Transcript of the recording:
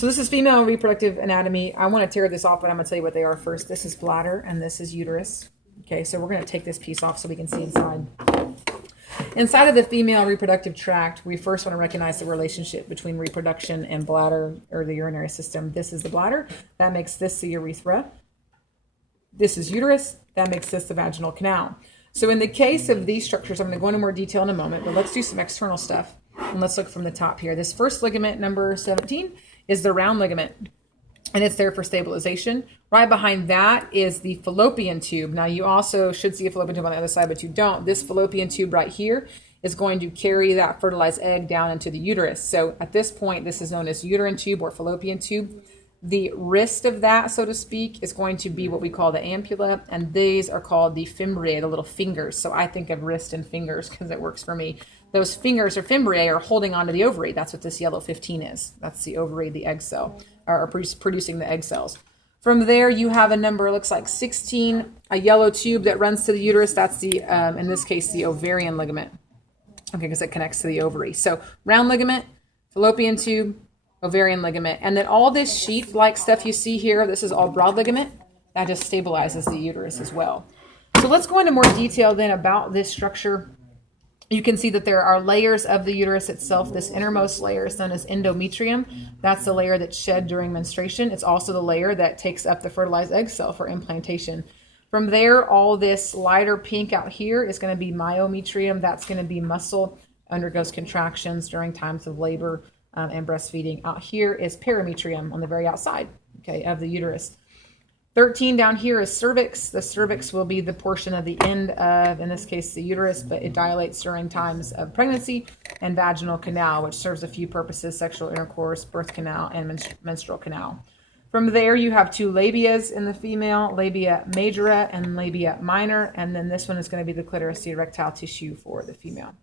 So this is female reproductive anatomy. I want to tear this off, but I'm going to tell you what they are first. This is bladder and this is uterus. Okay, so we're going to take this piece off so we can see inside. Inside of the female reproductive tract, we first want to recognize the relationship between reproduction and bladder, or the urinary system. This is the bladder. That makes this the urethra. This is uterus. That makes this the vaginal canal. So in the case of these structures, I'm going to go into more detail in a moment, but let's do some external stuff. And let's look from the top here. This first ligament, number 17, is the round ligament, and it's there for stabilization. Right behind that is the fallopian tube. Now, you also should see a fallopian tube on the other side, but you don't. This fallopian tube right here is going to carry that fertilized egg down into the uterus. So at this point, this is known as uterine tube or fallopian tube. The wrist of that, so to speak, is going to be what we call the ampulla, and these are called the fimbriae, the little fingers. So I think of wrist and fingers because it works for me. Those fingers or fimbriae are holding onto the ovary. That's what this yellow 15 is. That's the ovary, the egg cell, or producing the egg cells. From there, you have a number, looks like 16, a yellow tube that runs to the uterus. That's the, in this case, the ovarian ligament. Okay, because it connects to the ovary. So round ligament, fallopian tube, ovarian ligament. And then all this sheath-like stuff you see here, this is all broad ligament. That just stabilizes the uterus as well. So let's go into more detail then about this structure. You can see that there are layers of the uterus itself. This innermost layer is known as endometrium. That's the layer that's shed during menstruation. It's also the layer that takes up the fertilized egg cell for implantation. From there, all this lighter pink out here is going to be myometrium. That's going to be muscle, undergoes contractions during times of labor and breastfeeding. Out here is perimetrium on the very outside, okay, of the uterus. 13 down here is cervix. The cervix will be the portion of the end of, in this case, the uterus, but it dilates during times of pregnancy. And vaginal canal, which serves a few purposes: sexual intercourse, birth canal, and menstrual canal. From there, you have two labias in the female, labia majora and labia minor. And then this one is going to be the clitoris, the erectile tissue for the female.